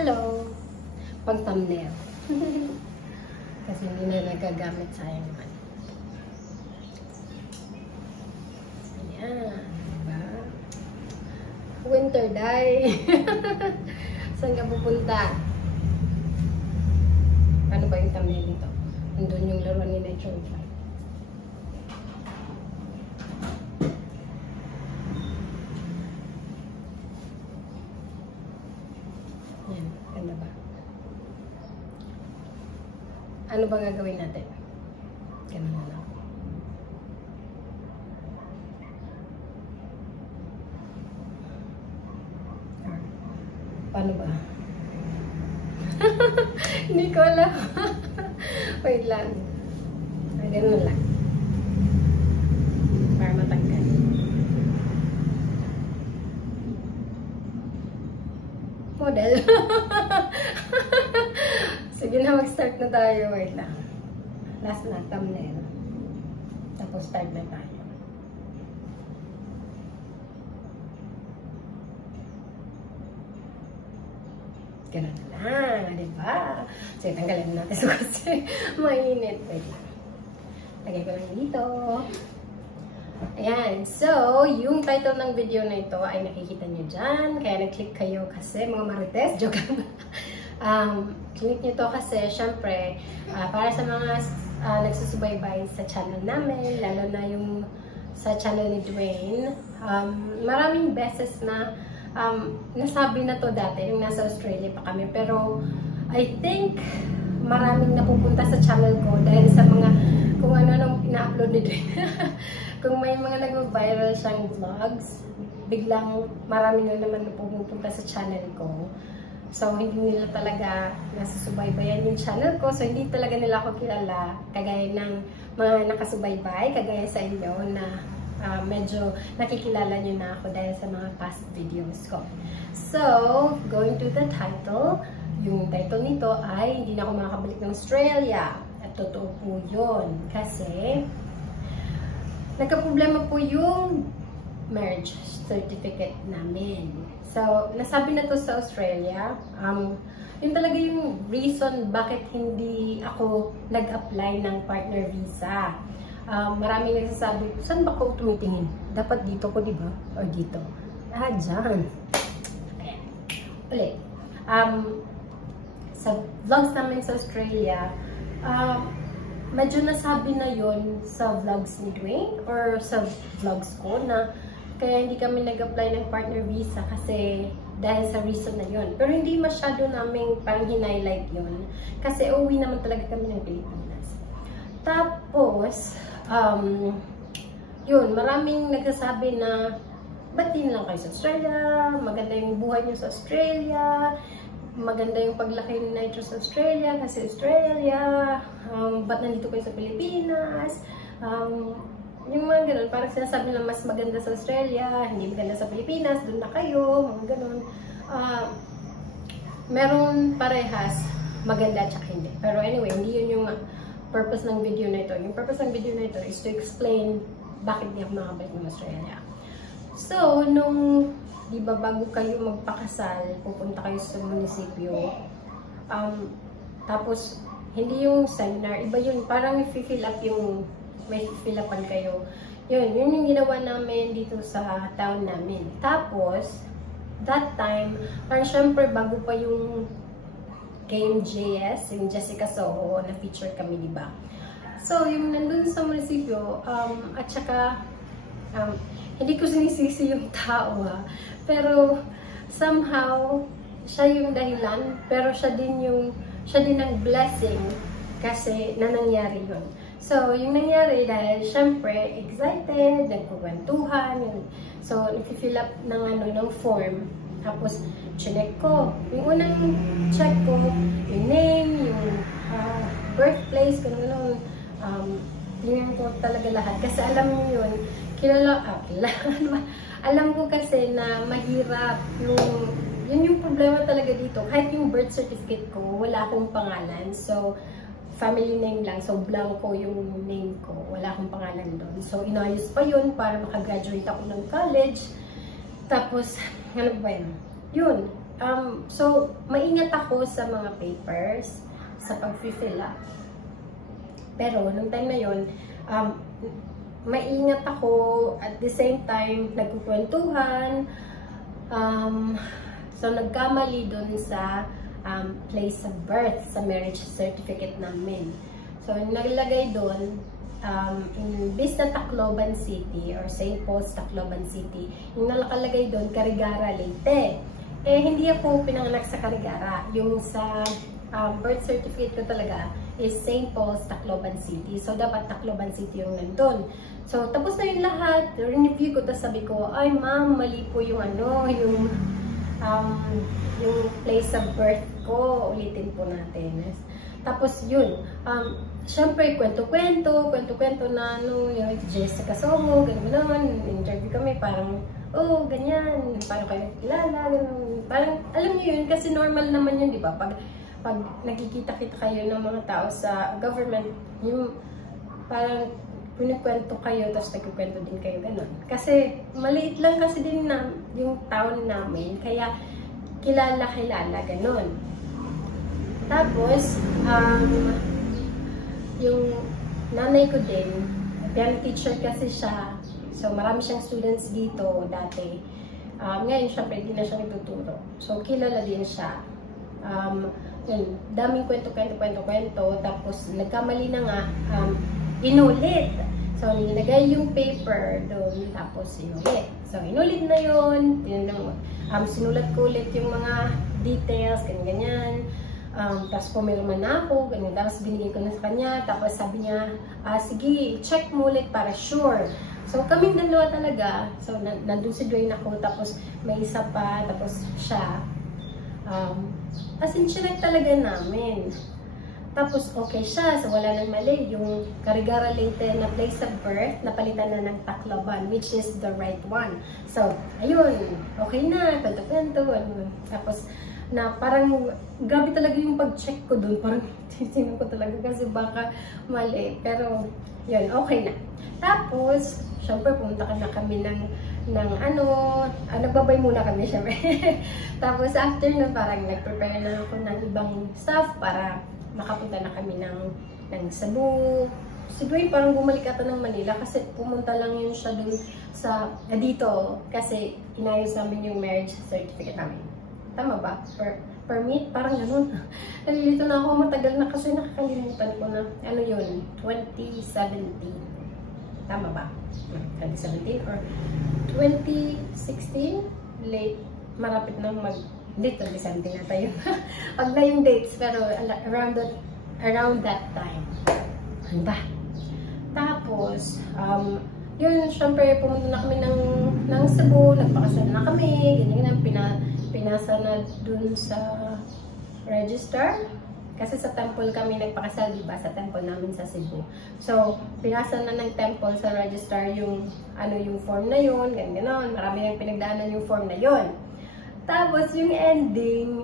Hello! Pang thumbnail. Kasi hindi na nagagamit, sayang naman. Ayan. Diba? Winter dye. Saan ka pupunta? Paano ba yung thumbnail nito? Nandun yung laruan ni Nature. Yan. Ganda ba? Ano ba gagawin natin? Ganun na lang. Paano ba? Hindi ko alam. Wait lang. Ganun lang. Para matanggal. Model. Sige na, mag-start na tayo. Wait lang. Last na, thumbnail. Tapos start na tayo. Ganun lang, diba? So, tanggalin natin ito kasi mainit. Wait lang. Lagay ko lang dito. Ayan. So, yung title ng video na ito ay nakikita nyo dyan. Kaya nag-click kayo kasi mga marites. Joke lang. Click nyo to kasi, syempre, para sa mga nagsusubaybay sa channel namin, lalo na yung sa channel ni Dwayne, maraming beses na nasabi na to dati, yung nasa Australia pa kami. Pero, I think, maraming napupunta sa channel ko dahil sa mga, kung ano-anong ina-upload ni Dwayne. Kung may mga nag-viral siyang vlogs, biglang marami na naman na pumupunta sa channel ko. So, hindi nila talaga nasusubaybayan yung channel ko. So, hindi talaga nila ako kilala. Kagaya ng mga nakasubaybay, kagaya sa inyo na medyo nakikilala nyo na ako dahil sa mga past videos ko. So, going to the title. Yung title nito ay hindi na ako makakabalik ng Australia. At totoo po yun. Kasi, nagka-problema po yung marriage certificate namin. So, nasabi na to sa Australia. Yun talaga yung reason bakit hindi ako nag-apply ng partner visa. Maraming nagsasabi, saan ba ko tumitingin? Dapat dito ko, di ba? Or dito? Dyan. Ayan. Ulit. Sa vlogs namin sa Australia, medyo nasabi na yon sa vlogs ni Dwayne or sa vlogs ko na kaya hindi kami nag-apply ng partner visa kasi dahil sa reason na yon. Pero hindi masyado naming parang hinighlight yon kasi uwi naman talaga kami ng Pilipinas. Tapos, yun, maraming nagsasabi na ba't din lang kayo sa Australia? Maganda yung buhay nyo sa Australia. Maganda yung paglaki ni Nitro sa Australia kasi Australia. Ba't nandito kayo sa Pilipinas? Yung mga ganun, parang sinasabi lang mas maganda sa Australia, hindi maganda sa Pilipinas, doon na kayo, mga ganun. Meron parehas, maganda at saka hindi. Pero anyway, hindi yun yung purpose ng video na ito. Yung purpose ng video na ito is to explain bakit di ako makabalik ng Australia. So, nung, di ba, bago kayo magpakasal, pupunta kayo sa munisipyo, tapos, hindi yung seminar, iba yun, parang i-fill up yung may fill-upan kayo. Yun yung ginawa namin dito sa town namin. Tapos, that time, parang syempre bago pa yung KMJS, yung Jessica Soho, na-feature kami, diba? So, yung nandun sa munisipyo, at saka, hindi ko sinisisi yung tao, ha? Pero, somehow, siya yung dahilan, pero siya din ang blessing kasi na nangyari yun. So, yung nangyari dahil syempre excited, nagkukwentuhan, so nag-fill up ng form. Tapos, check ko. Yung unang check ko, yung name, yung birthplace, gano'n, tingnan ko talaga lahat. Kasi alam niyo yun, alam ko kasi na mahirap yun yung problema talaga dito. Kahit yung birth certificate ko, wala akong pangalan. So, family name lang. So, blanco yung name ko. Wala akong pangalan doon. So, inayos pa yun para makagraduate ako ng college. Tapos, ano ba yun? Yun. So, maingat ako sa mga papers, sa pag-fill up. Pero, nung time na yun, maingat ako, at the same time, nagkukwentuhan. So, nagkamali dun sa place of birth, sa marriage certificate namin. So, naglagay dun, imbis na Tacloban City or St. Paul's Tacloban City, yung nakalagay doon, Carigara, Leyte. Eh, hindi ako pinanganak sa Carigara. Yung sa birth certificate ko talaga is St. Paul's Tacloban City. So, dapat Tacloban City yung nandun. So, tapos na yung lahat. Review ko, tapos sabi ko, ay ma'am, mali po yung yung place of birth ko. Ulitin po natin. Tapos yun, syempre, kwento-kwento na yung Jessica Somo, gano'n, interview kami, parang, oh, ganyan, parang kayo kilala, gano'n. Parang, alam niyo yun, kasi normal naman yun, di ba? Pag nakikita-kita kayo ng mga tao sa government, yung parang pinikwento kayo, tapos nagkukwento din kayo, gano'n. Kasi, maliit lang kasi din na yung town namin, kaya kilala, gano'n. Tapos, yung nanay ko din, piano teacher kasi siya. So, marami siyang students dito dati. Ngayon, syempre, hindi na siya nagtuturo. So, kilala din siya. Yun, daming kwento. Tapos, nagkamali na nga, inulit. So, nilagay yung paper doon, tapos inulit. So, inulit na yun. Sinulat ko ulit yung mga details, ganyan. Tapos pumirma na ako, ganyan. Tapos binigay ko na sa kanya. Tapos sabi niya, sige, check mo ulit para sure. So kaming dalawa talaga. So nandun si Dwayne ako, tapos may isa pa, tapos siya. As in, check talaga namin. Tapos okay siya, so wala nang mali. Yung Carigara Leyte na place of birth, napalitan na ng Tacloban, which is the right one. So, ayun, okay na, kwento. Tapos, na parang gabi talaga yung pag-check ko dun. Parang titingnan ko talaga kasi baka mali. Pero, yun, okay na. Tapos, syempre, pumunta na kami ng nagbabay muna kami, syempre. Tapos, after na, parang nag-prepare na ako ng ibang stuff para makapunta na kami ng Cebu. Si Dwayne parang bumalik ata ng Manila kasi pumunta lang yun siya dun sa, dito, kasi inayos namin yung marriage certificate namin. Tama ba? Permit? Parang ganun. Nalilito na ako, matagal na kasi nakakalimutan ko na, ano yun, 2017. Tama ba? 2017 or 2016? Late, marapit na hindi, 2017 na tayo. Pag na yung dates, pero around that time. Ano ba? Tapos, yun, syempre, pumunta na kami ng Cebu, nagpakasal na kami, ganyan, pinasa na dun sa register. Kasi sa temple kami nagpakasal, diba? Sa temple namin sa Cebu. So, pinasa na ng temple sa register yung form na yun, gano'n. Marami nang pinagdaanan yung form na yun. Tapos, yung ending,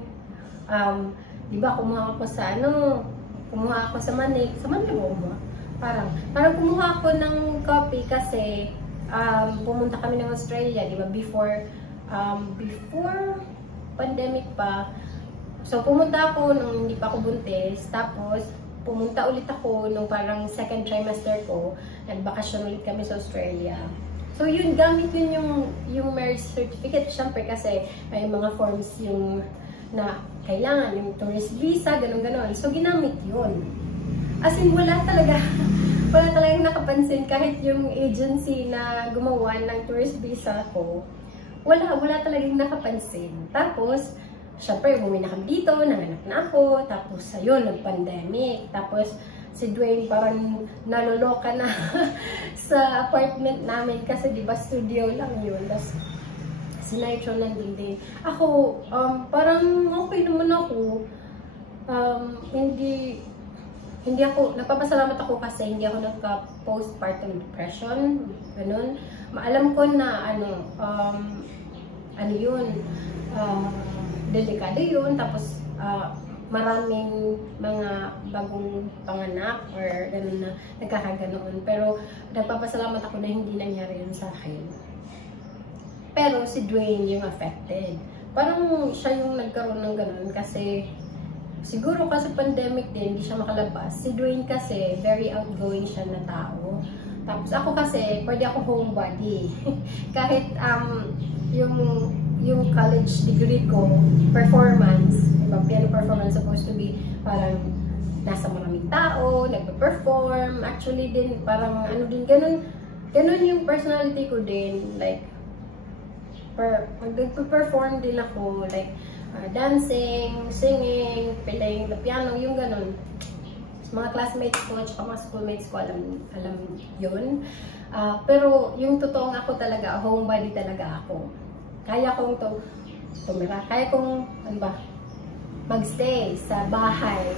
diba, kumuha ako sa Manila. Sa Manila mo ba? Parang kumuha ako ng copy kasi pumunta kami ng Australia, diba? Before pandemic pa. So, pumunta ako nung hindi pa ako buntis. Tapos, pumunta ulit ako nung parang second trimester ko. Nagbakasyon ulit kami sa Australia. So, yun, gamit yun yung marriage certificate. Siyempre, kasi may mga forms yung na kailangan, yung tourist visa, ganun-ganon. So, ginamit yun. As in, wala talagang nakapansin kahit yung agency na gumawa ng tourist visa ko. Wala talagang nakapansin. Tapos, syempre, umuwi na kami dito, nanganak na ako, tapos, ayun, nag-pandemic. Tapos, si Dwayne parang naloloka na sa apartment namin kasi, di ba, studio lang yun. Tapos, si Nitro nandun din. Ako, parang okay naman ako. Hindi ako, nagpapasalamat ako kasi hindi ako nagka-postpartum depression. Ganun. Maalam ko na, delikado yun. Tapos, maraming mga bagong panganak or ganun na nagkakaganoon. Pero, nagpapasalamat ako na hindi nangyari yun sa akin. Pero, si Dwayne yung affected. parang siya yung nagkaroon ng ganun kasi siguro kasi pandemic din, hindi siya makalabas. Si Dwayne kasi, very outgoing siya na tao. Tapos ako kasi, pwede ako homebody. Kahit yung college degree ko, performance, diba, piano performance supposed to be parang nasa maraming tao, nagpe-perform. Actually din, parang ano din, ganun yung personality ko din. Like, nagpe-perform din ako, like, dancing, singing, playing the piano, yung ganun. Mga classmates ko at mga schoolmates ko alam yun. Pero yung totoong ako talaga, homebody talaga ako. Kaya kong tumira, kaya kong, ano ba, magstay sa bahay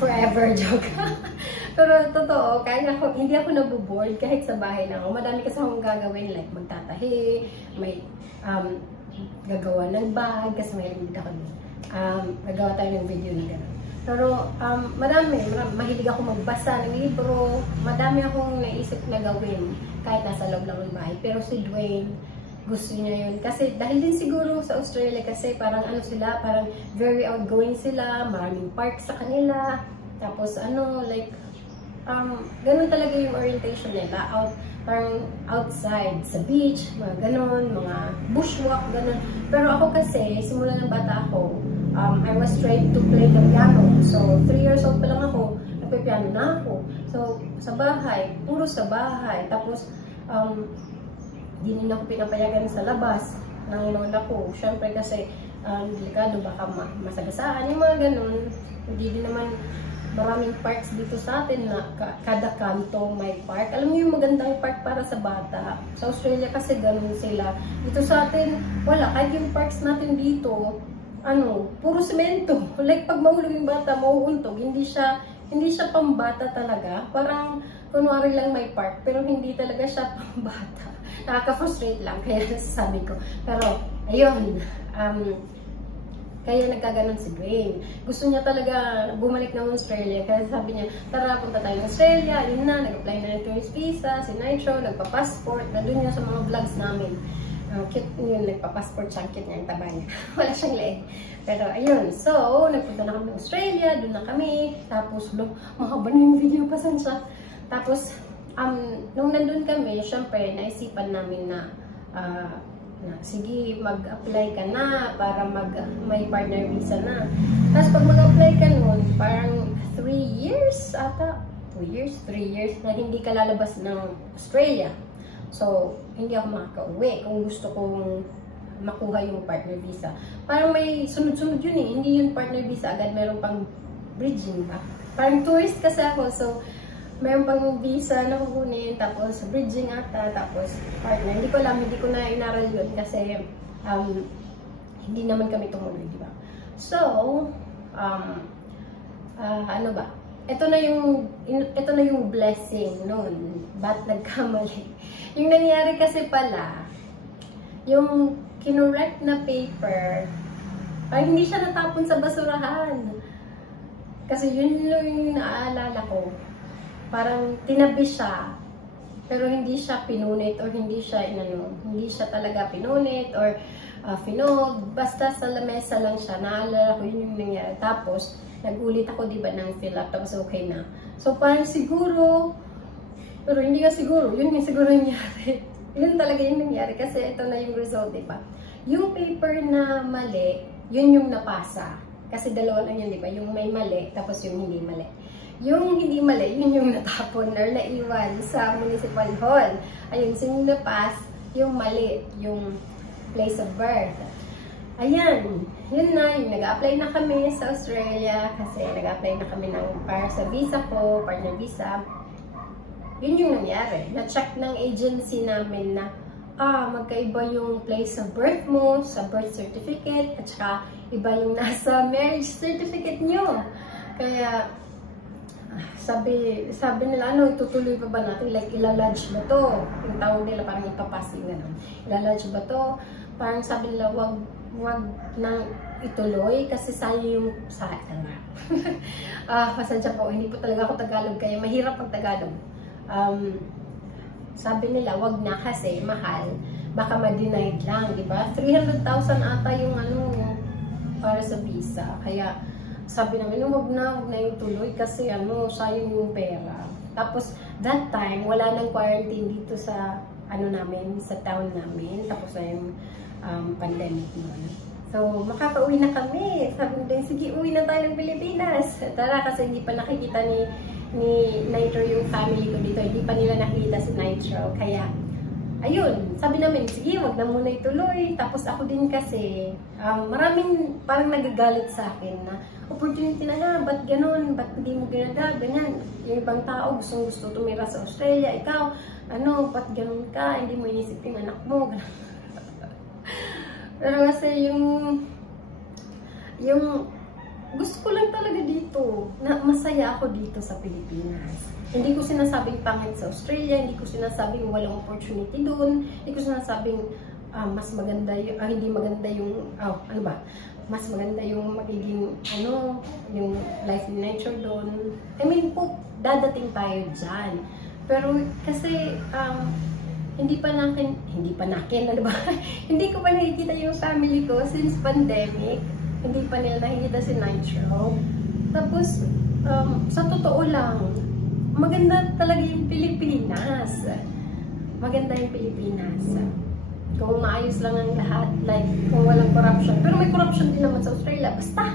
forever, joke. Pero totoo, kaya ko, hindi ako nabuboard kahit sa bahay lang ako. Madami kasi akong gagawin, like magtatahi, may gagawa ng bag, kasi may hindi ako gagawa tayo ng video na gano'n. Pero mahilig ako magbasa ng libro, madami akong naisip na gawin kahit nasa loob lang ng bahay. Pero si Dwayne, gusto niya yun. Kasi dahil din siguro sa Australia kasi parang ano sila, parang very outgoing sila, maraming park sa kanila. Tapos ano, like, ganun talaga yung orientation nila. Parang outside, sa beach, mga ganun, mga bushwalk, ganun. Pero ako kasi, simula ng bata ako, I was trained to play the piano. So, 3 years old pa lang ako, nagpe-piano na ako. So, sa bahay, puro sa bahay. Tapos, di din ako pinapayagan sa labas ng lola ko. Siyempre kasi, delikado, baka masagasaan, yung mga ganun. Hindi din naman maraming parks dito sa atin na kada kanto may park. Alam niyo yung magandang park para sa bata. Sa Australia kasi ganun sila. Dito sa atin, wala. Kahit yung parks natin dito, puro semento. Like pag mahulog yung bata, mauuntog. Hindi siya pambata talaga. Parang kunwari lang may park, pero hindi talaga siya pambata. Nakaka-frustrate lang, kaya nasasabi ko. Pero, ayun, kaya nagkaganon si Dwayne. Gusto niya talaga bumalik ng Australia, kaya sabi niya, tara, punta tayo ng Australia. Ayun na, nag-apply na ng tourist visa, si Nitro, nagpa-passport, nandun niya sa mga vlogs namin. Cute yun, nagpa-passport siya, cute niya yung taba niya. Wala siyang leeg. Pero, ayun, so, nagpunta na kami ng Australia, doon na kami. Tapos, mahaba na yung video, pasensya. Tapos, nung nandun kami, syempre, naisipan namin na, sige, mag-apply ka na para may partner visa na. Tapos pag mag-apply ka nun, parang 3 years ata, 2 years, 3 years na hindi ka lalabas ng Australia. So, hindi ako makaka-uwi kung gusto kong makuha yung partner visa. Parang may sunod-sunod yun eh. Hindi yung partner visa agad, meron pang bridging ba? Parang tourist kasi ako, so, meron pang visa na kukunin, tapos bridging ata, tapos partner. Hindi ko alam, hindi ko na inaral yun kasi hindi naman kami tumuloy, di ba? So, ano ba? Ito na yung blessing noon. Ba't nagkamali? Yung nangyari kasi pala, yung kinurect na paper, parang hindi siya natapon sa basurahan. Kasi yun yung naaalala ko. Parang tinabi siya, pero hindi siya pinunit or hindi siya talaga pinunit or finog. Basta sa lamesa lang siya. Naalala ko yun yung nangyari. Tapos, nag-ulit ako diba ng fill up, tapos okay na. So, parang siguro, pero hindi nga siguro, yun yung siguro nangyari. Yun talaga yung nangyari kasi ito na yung result, diba? Yung paper na mali, yun yung napasa. Kasi dalawa lang yun, diba? Yung may mali, tapos yung hindi mali. Yung hindi mali, yun yung natapon or naiwan sa municipal hall. Ayun, yung napas, yung mali, yung place of birth. Ayan, yun na, yung nag-apply na kami sa Australia kasi nag-apply na kami para sa visa ko, partner visa. Yun yung nangyari. Na-check ng agency namin na magkaiba yung place of birth mo sa birth certificate at saka iba yung nasa marriage certificate nyo. Kaya, sabi nila, itutuloy pa ba natin? Like, ilalodge ba to? Yung tawag nila, parang ipapasing gano'n. Ilalodge ba to? Parang sabi nila, wag nang ituloy kasi sayang yung pasensya po, hindi po talaga ako Tagalog, kaya mahirap pag Tagalog. Sabi nila, wag na kasi mahal. baka ma-denied lang, di ba? 300,000 ata yung ano, para sa visa. Kaya, sabi namin, wag na yung tuloy kasi ano, sayang yung pera. Tapos, that time, wala nang quarantine dito sa, ano namin, sa town namin. Tapos na yung pandemic nun. So, makaka-uwi na kami. Sabi din, sige, uwi na tayo ng Pilipinas. Tara, kasi hindi pa nakikita ni Nitro yung family ko dito. Hindi pa nila nakikita si Nitro. Kaya, ayun, sabi namin, sige, wag na muna ituloy. Tapos ako din kasi, maraming parang nagagalit sa akin na, opportunity na nga, ba't ganun? Ba't hindi mo ginagawa? Ganyan. Yung ibang tao, gusto tumira sa Australia. Ikaw, ano, ba't ganun ka? Hindi mo inisip yung anak mo. Pero kasi yung gusto ko lang talaga dito, na masaya ako dito sa Pilipinas. Hindi ko sinasabing pangit sa Australia, hindi ko sinasabing walang opportunity doon, hindi ko sinasabing mas maganda yung, hindi maganda yung, ano ba, mas maganda yung magiging, ano, yung life in nature doon. I mean po, dadating tayo dyan. Pero kasi, hindi pa nakin, ano ba? Hindi ko pa nakikita yung family ko since pandemic. Hindi pa nila nakikita si Nitro. Tapos, sa totoo lang, maganda talaga yung Pilipinas. Maganda yung Pilipinas. Kung maayos lang ang lahat, like, kung walang corruption. Pero may corruption din naman sa Australia. Basta,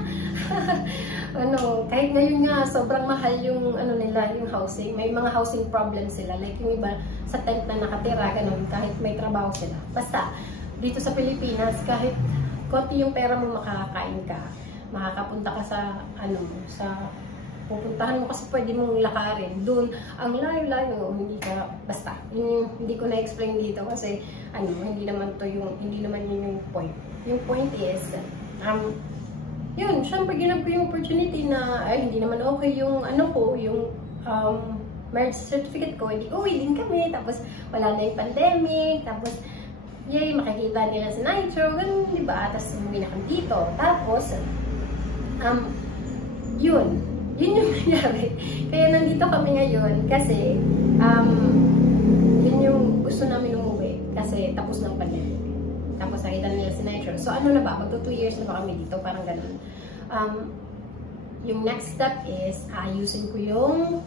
ano, kahit ngayon nga, sobrang mahal yung, ano nila, yung housing. May mga housing problems sila. Like, yung iba, sa tent na nakatira, ganun, kahit may trabaho sila. Basta, dito sa Pilipinas, kahit konti yung pera mo, makakakain ka. Makakapunta ka sa, ano, sa pupuntahan mo kasi pwede mong lakarin. Doon, ang layo-layo, hindi ka, basta, hindi ko na-explain dito kasi, ano, hindi naman yun yung point. Yung point is, yun, syempre ginag ko yung opportunity na, ay, hindi naman okay yung, ano ko, yung, marriage certificate ko, hindi uwi din kami, tapos wala na yung pandemic, tapos, yay, makikita nila si Nitro, ganun, diba? Tapos, umuwi na kami dito. Tapos, yun yung nangyari. Kaya nandito kami ngayon kasi yun yung gusto namin umuwi kasi tapos ng pandemic. Tapos nakita nila si Nitro. So ano na ba? Magto 2 years na ba kami dito? Parang ganun. Yung next step is ayusin ko yung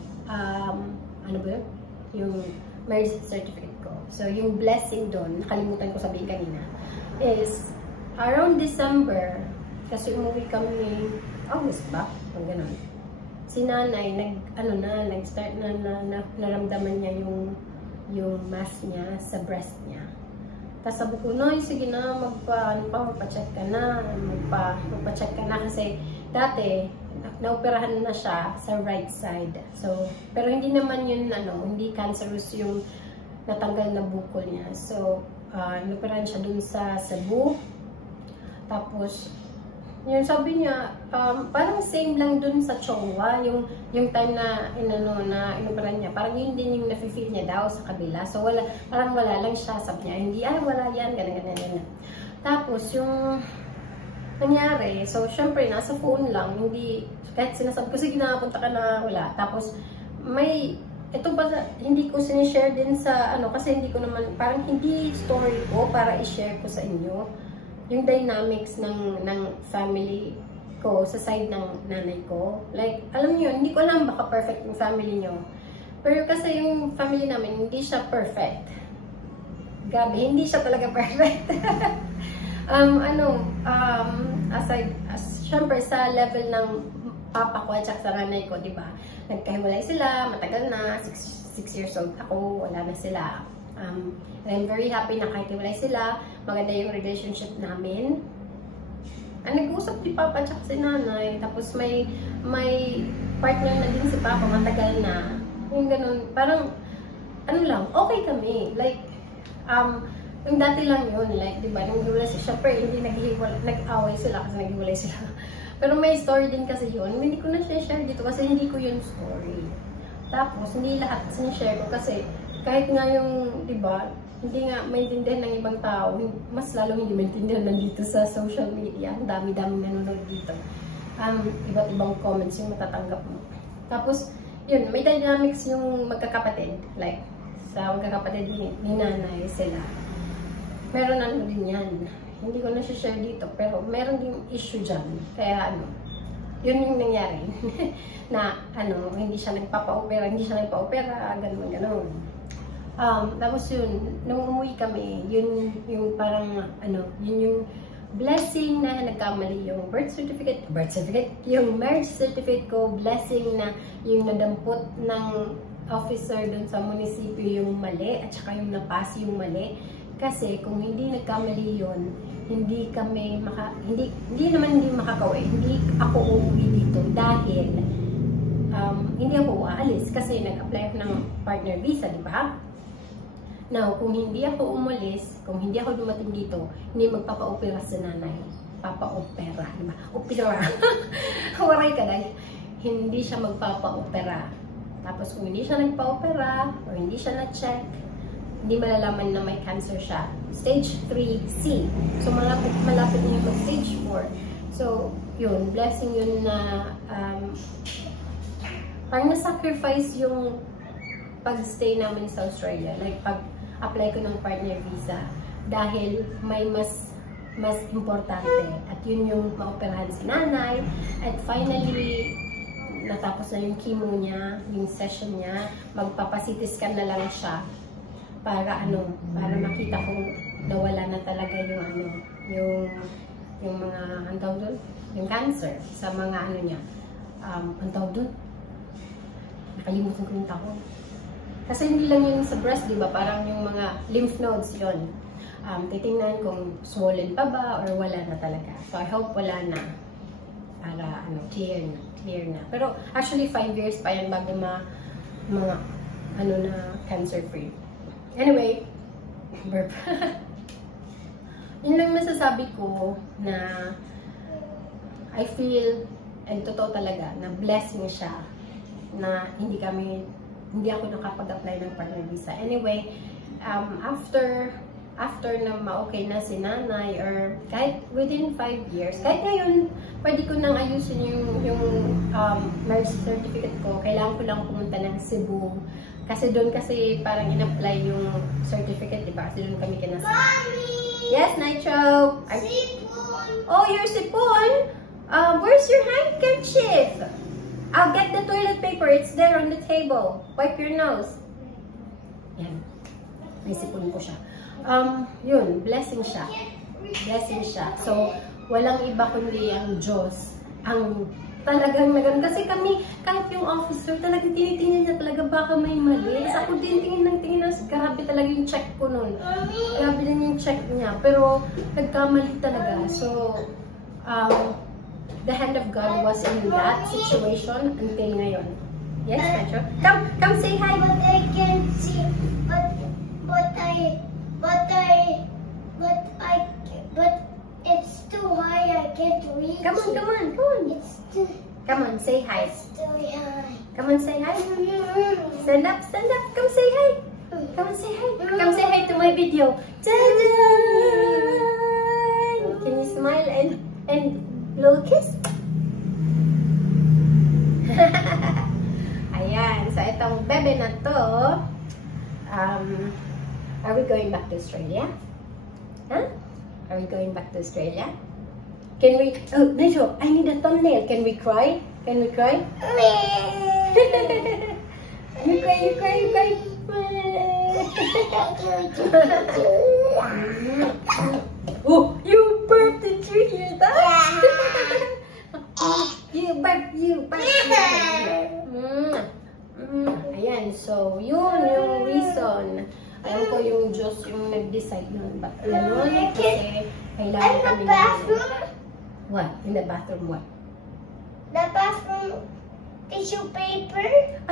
ano ba yun? Yung marriage certificate ko. So yung blessing doon, nakalimutan ko sabihin kanina, is around December, kasi umuwi kami August ba? Ang ganun. Si nanay, nag-start na naramdaman niya yung mass niya sa breast niya. Tapos sabi ko, no, sige na, magpa-check ka na, magpa-check ka na kasi dati, naoperahan na siya sa right side. So, pero hindi naman yun, hindi cancerous yung natanggal na bukol niya. So, inoperahan siya dun sa Cebu. Tapos, yun, sabi niya, parang same lang dun sa Chongwa, yung time na inoperahan niya, parang yun din yung nafe-feel niya daw sa kabila. So, parang wala lang siya, sabi niya, hindi, wala yan, ganyan. Tapos, yung nangyari, so, syempre, nasa phone lang, hindi, kahit sinasabi ko, sige na, punta ka na, wala. Tapos, ito ba, hindi ko sinishare din sa, kasi hindi ko naman, parang hindi story ko para i-share ko sa inyo yung dynamics ng family ko sa side ng nanay ko. Like, alam niyo, hindi ko alam baka perfect yung family niyo. Pero kasi yung family namin, hindi siya perfect. Gabi, hindi siya talaga perfect. Syempre sa level ng papa ko at sa nanay ko, di ba? Nagkahiwalay sila, matagal na, 6 years old ako, wala na sila. I'm very happy na kahit hiwalay sila, maganda yung relationship namin. Nag-uusap ni Papa at si Nanay, tapos may partner na din si Papa, matagal na. Yung ganun, parang, okay kami. Like, yung dati lang yun, like, diba, nung hiwalay sila, syempre, hindi nag-away sila kasi naghiwalay sila. Pero may story din kasi yun, hindi ko na share dito kasi hindi ko yun story. Tapos, hindi lahat sinishare ko kasi, kahit nga yung, di ba, hindi nga maintindihan ng ibang tao, mas lalong hindi maintindihan nandito sa social media. Ang dami-daming nanonood dito. Iba't ibang comments yung matatanggap mo. Tapos, yun, may dynamics yung magkakapatid. Like, sa magkakapatid ni nanay sila. meron ano din yan. Hindi ko na share dito, pero meron din issue dyan. Kaya ano, yun yung nangyari. Na ano, hindi siya nagpapa-opera, ganun. Tapos yun, nung umuwi kami, yun yung parang ano, yun yung blessing na nagkamali yung yung marriage certificate ko, blessing na yung nadampot ng officer dun sa munisipyo yung mali, at saka yung napas yung mali. Kasi kung hindi nagkamali yun, hindi makakauwi, hindi ako uuwi dito dahil hindi ako aalis kasi nag-apply ako ng partner visa, di ba? Now, kung hindi ako umalis, kung hindi ako dumating dito, hindi magpapa-opera sa nanay. Papa-opera, di ba? Opera. Waray ka dahil hindi siya magpapa-opera. Tapos kung hindi siya nagpa-opera o hindi siya na-check, hindi malalaman na may cancer siya. Stage 3C. So, malapit na yung mag-stage 4. So, yun, blessing yun na parang na-sacrifice yung pag-stay namin sa Australia. Like, pag-apply ko ng partner visa. Dahil may mas importante. At yun yung maoperahan si nanay. At finally, natapos na yung chemo niya, yung session niya. Magpapa-CT scan na lang siya. Para makita kung nawala na talaga yung mga antaw doon, yung cancer sa mga ano niya. Antaw doon. Nakalimutan ko yung tawag. Kasi hindi lang yung sa breast, di ba? Parang yung mga lymph nodes yon. Titingnan kung swollen pa ba or wala na talaga. So I hope wala na. Para clear na. Pero actually 5 years pa yan bago mga na cancer free. Anyway, burp. Yun lang masasabi ko na I feel, and totoo talaga, na blessing siya na hindi ako nakapag-apply ng partner visa. Anyway, after na ma-okay na si nanay, or kahit within 5 years, kahit ngayon, pwede ko nang ayusin yung marriage certificate ko. Kailangan ko lang pumunta ng Cebu. Kasi doon parang in-apply yung certificate, di ba? Kasi doon kami kinasa. Yes, Nitro! Sipon! Oh, your sipon? Where's your handkerchief? I'll get the toilet paper. It's there on the table. Wipe your nose. Yan. May sipon ko siya. Yun, blessing siya. Blessing siya. So, walang iba kundi ang Diyos. Ang talagang kasi kami, kahit yung officer, talagang tinitingnan niya talaga baka may mali. Kasi ako din tingin, grabe talaga yung check ko nun. Grabe din yung check niya. Pero, nagkamali talaga. So, the hand of God was in that situation until ngayon. Yes, Metro? Come say hi. But I can see, but it's too high. I can't reach. Come on. It's too. Come on, say hi. It's too high. Come on, say hi. Stand up. Come say hi. Come and say hi. Come say hi to my video. Ta-da! Can you smile and blow a kiss? Ayan. So, itong bebe na to, are we going back to Australia? Huh? Are we going back to Australia? Can we? Oh, Nejo, I need a thumbnail. Can we cry? Can we cry? You cry. Oh, you burped. Did you hear that? You burped. Ayan, so yun yung reason. Alam ko yung Diyos yung nag-decide nun. But ganun, kasi kailangan kami What? In the bathroom, what? The bathroom tissue paper?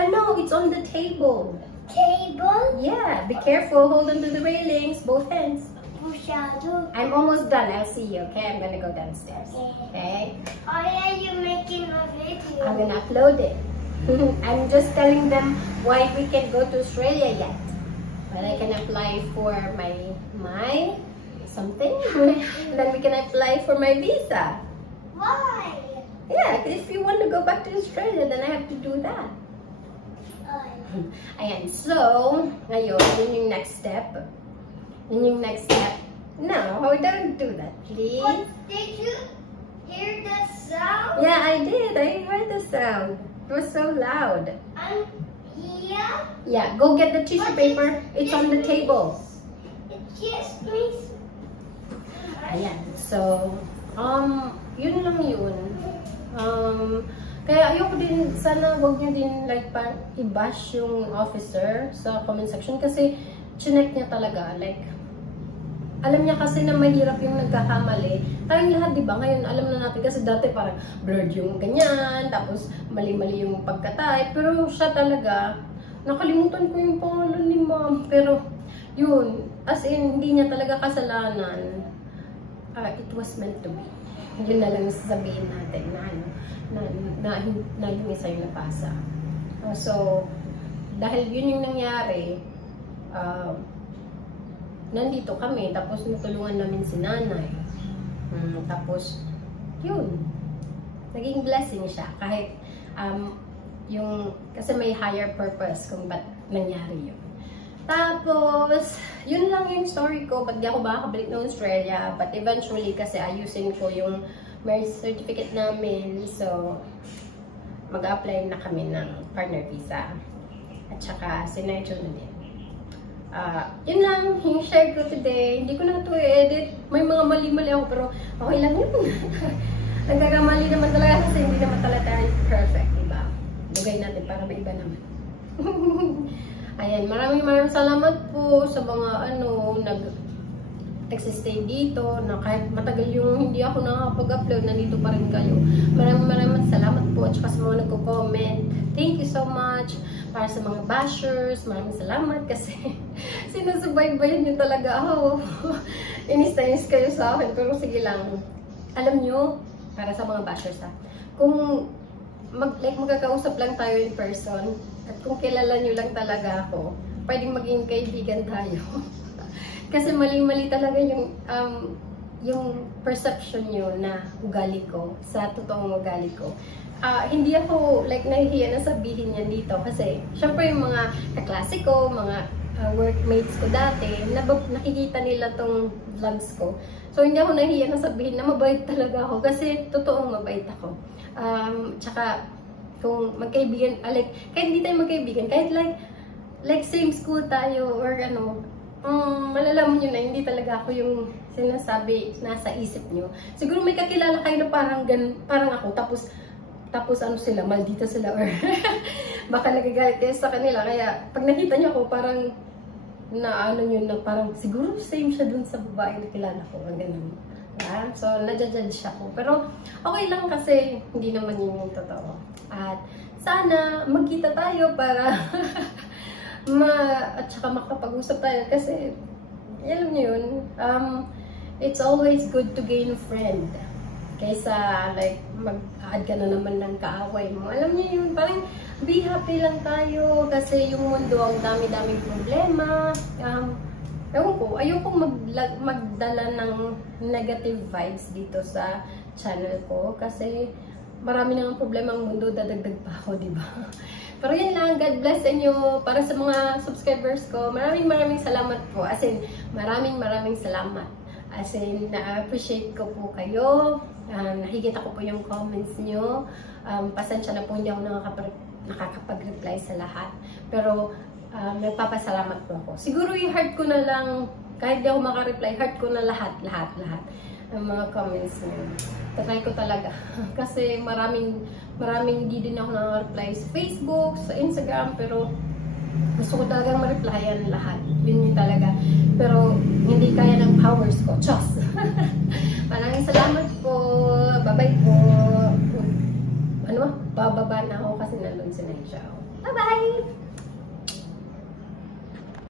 No, it's on the table. Table? Yeah, be careful. Hold on to the railings, both hands. Shadow. I'm almost done. I'll see you, okay? I'm gonna go downstairs. Okay? Why are you making a video? I'm gonna upload it. I'm just telling them why we can't go to Australia yet. But I can apply for my something. Then we can apply for my visa. Why? Yeah, if you want to go back to Australia, then I have to do that. Ayan, so, ngayon, yun yung next step. Yun yung next step No, don't do that, please. But did you hear the sound? Yeah, I did. I heard the sound. It was so loud. I'm here. Yeah, go get the tissue paper. It's on the table. It just means. Ayan. So, yun lang yun. Kaya ayoko din, sana wag niyo din like parang i-bash yung officer sa comment section kasi chinek niya talaga. Like, alam niya kasi na mahirap yung nagkakamali. Tayong lahat, di ba? Ngayon, alam na natin kasi dati parang blurred yung ganyan, tapos mali-mali yung pagka-type. Pero siya talaga, nakalimutan ko yung pangalan ni ma'am. Pero, yun, as in, hindi niya talaga kasalanan. It was meant to be. Yun na lang sasabihin natin na yung isa yung napasa. So, dahil yun yung nangyari, nandito kami, tapos natulungan namin si nanay. Tapos, yun. Naging blessing siya. Kahit, kasi may higher purpose kung ba't nangyari yun. Tapos, yun lang yung story ko. Ba't di ako makakabalik ng Australia? But eventually, kasi ayusin ko yung marriage certificate namin. So, mag-apply na kami ng partner visa. At saka, sinedule na din. Yun lang, yung share ko today. Hindi ko na ito i-edit. May mga mali-mali ako, pero okay lang yun. Nagkakamali naman talaga kasi hindi naman talaga perfect, diba? Lugay natin para may iba naman. Ayan, maraming salamat po sa mga nag-stay dito, na kahit matagal yung hindi ako nakapag-upload, nandito pa rin kayo. Maraming salamat po at saka sa mga nagko-comment. Thank you so much. Para sa mga bashers, maraming salamat kasi sinusubaybayan nyo talaga ako. Inis kayo sa akin, pero sige lang. Alam nyo, para sa mga bashers kung magkakausap lang tayo in person, at kung kilala nyo lang talaga ako, pwedeng maging kaibigan tayo. Kasi mali-mali talaga yung perception nyo na ugali ko, sa totoong ugali ko. Hindi ako nahihiya na sabihin yan dito kasi syempre yung mga kaklase ko, mga workmates ko dati, nakikita nila tong vlogs ko. So hindi ako nahihiya na sabihin na mabait talaga ako kasi totoong mabait ako. Tsaka kung magkaibigan, kahit hindi tayo magkaibigan, kahit like same school tayo or malalaman nyo na hindi talaga ako yung sinasabi nasa isip nyo. Siguro may kakilala kayo na parang ako, tapos sila, maldita sila or baka nagagalit kayo sa kanila. Kaya pag nakita nyo ako, parang na parang siguro same siya dun sa babae na kilala ko. Ganun. So, nadjudge ako. Pero, okay lang kasi hindi naman yun yung totoo. At sana magkita tayo para at saka makapag-usap tayo kasi, alam niyo yun, it's always good to gain a friend. Kaysa mag-add ka na naman ng kaaway mo. Alam niyo yun, parang be happy lang tayo kasi yung mundo ang dami-daming problema. Ewan ko, ayokong magdala ng negative vibes dito sa channel ko kasi marami nang problema ang mundo, dadagdag pa ako, diba? Pero yun lang, God bless sa inyo. Para sa mga subscribers ko, maraming salamat po. As in, maraming salamat. As in, na-appreciate ko po kayo. Nakikita ko po yung comments nyo. Pasensya na po, hindi ako nakakapag-reply sa lahat. Pero, nagpapasalamat po ako. Siguro yung heart ko na lang, kahit di ako makareply, heart ko na lahat ng mga comments nyo. Tatry ko talaga. Kasi maraming hindi din ako nakareply sa Facebook, sa Instagram, pero gusto ko talagang ma-replyan lahat. Yun talaga. Pero hindi kaya ng powers ko. Diyos! Maraming salamat po. Bye-bye po. Bababa na ako kasi nandun si Naisha. Bye-bye!